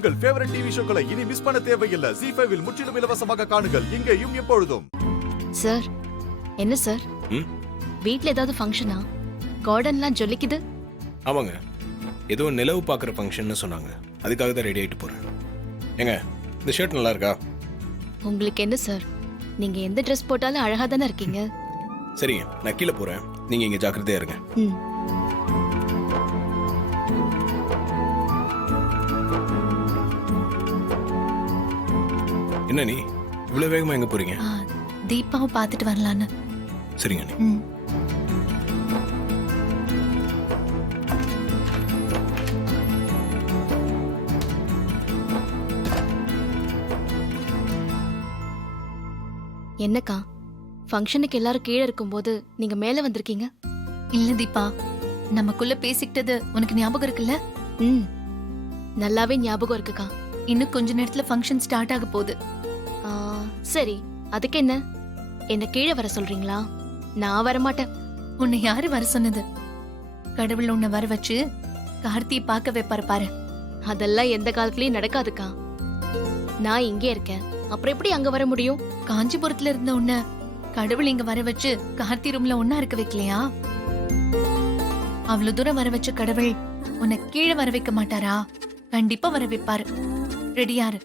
உங்கள் favourite TV ஷோக்களை இனி miss பண்ண தேவையில்லை. ZEE5 இல் முற்றிலும் இலவசமாக காணுங்கள். இங்கேயும் எப்பொழுதும். சார், என்ன சார்? வீட்ல ஏதாவது ஃபங்க்ஷனா? கார்டன்லாம் ஜொலிக்குது. ஆமாங்க, ஏதோ நிலவு பார்க்குற ஃபங்க்ஷன்னு சொன்னாங்க. அதுக்காக தான் ரெடி ஆகிட்டு போகிறேன். ஏங்க, இந்த ஷர்ட் நல்லா இருக்கா? உங்களுக்கு என்ன சார், நீங்க எந்த ட்ரெஸ் போட்டாலும் அழகா தானே இருக்கீங்க. சரிங்க, நான் கீழே போகிறேன். நீங்கள் இங்கே ஜாக்கிரதையா இருங்க. என்ன நீ இவ்வளவு வேகமா எங்க போறீங்க? தீபாவை பார்த்துட்டு வரலான்னு. சரிங்க நீ. என்னக்கா, ஃபங்க்ஷனுக்கு எல்லாரும் கீழே இருக்கும்போது நீங்க மேல வந்திருக்கீங்க? இல்ல தீபா, நமக்குள்ள பேசிக்கிட்டது உனக்கு ஞாபகம் இருக்குல்ல? நல்லாவே ஞாபகம் இருக்குக்கா. இன்னும் கொஞ்ச நேரத்துல ஃபங்க்ஷன் ஸ்டார்ட் ஆக போகுது. சரி, அதுக்கு என்ன? என்ன கீழே வர சொல்றீங்களா? நான் வரமாட்டேன். உன்னை யாரு வர சொன்னது? கடவுள் உன்னை வர வச்சு கார்த்தியை பார்க்க வைப்பாரு பாரு. அதெல்லாம் எந்த காலத்துலயும் நடக்காதுக்கா. நான் இங்கே இருக்கேன், அப்புறம் எப்படி அங்க வர முடியும்? காஞ்சிபுரத்துல இருந்த உன்னை கடவுள் இங்க வர வச்சு கார்த்தி ரூம்ல ஒன்னா இருக்க வைக்கலையா? அவ்வளவு தூரம் வர வச்ச கடவுள் உன்னை கீழே வர வைக்க மாட்டாரா? கண்டிப்பா வர வைப்பாரு. ரெடியாரு.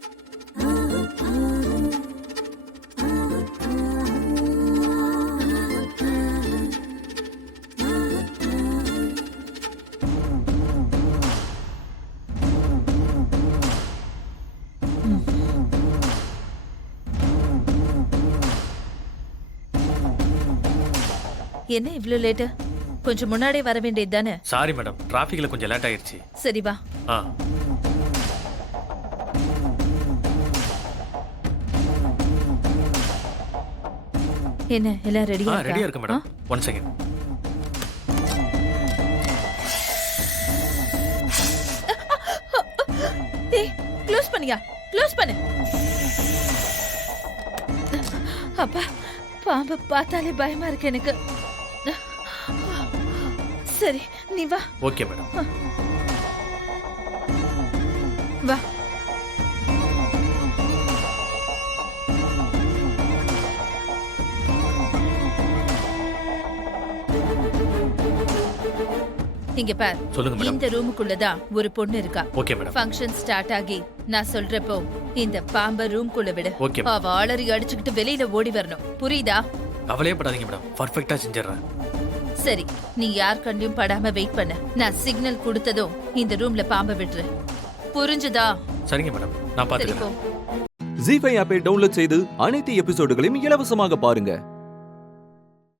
என்ன இவ்ளோ லேட்? கொஞ்சம் முன்னாடியே வர வேண்டியது தானே? சாரி மேடம், டிராஃபிக்ல கொஞ்சம் லேட் ஆயிருச்சு. சரி வா. என்ன எல்லாம் ரெடியா இருக்கு மேடம். 1 செகண்ட். டேய், க்ளோஸ் பண்ணியா? க்ளோஸ் பண்ணு. அப்பா, பாம்பு பார்த்தாலே பயமா இருக்கு எனக்கு. சரி, நீ வா. Okay madam. வா. இங்க பார். சொல்லுங்க மேடம். இந்த ரூமுக்குள்ளதான் ஒரு பொண்ணு இருக்கா. Okay madam. ஃபங்க்ஷன் ஸ்டார்ட் ஆகி நான் சொல்றப்போ இந்த பாம்பை ரூம்குள்ள விடு. ஓகே. அவ ஆளறி அடிச்சுக்கிட்டு வெளியில ஓடி வரணும். புரியுதா? கவலையே படாதீங்க மேடம், பர்ஃபெக்ட்டா செஞ்சிடுறேன். சரி, நீ யார் கண்டியும் படாம வெயிட் பண்ண. நான் சிக்னல் கொடுத்ததும் இந்த ரூம்ல பாம்பை விடுற. புரிஞ்சுதா? சரிங்க மேடம், நான் பாத்துக்கிறேன். ZEE5 ஆப்பை டவுன்லோட் செய்து அனைத்து எபிசோடுகளையும் இலவசமாக பாருங்க.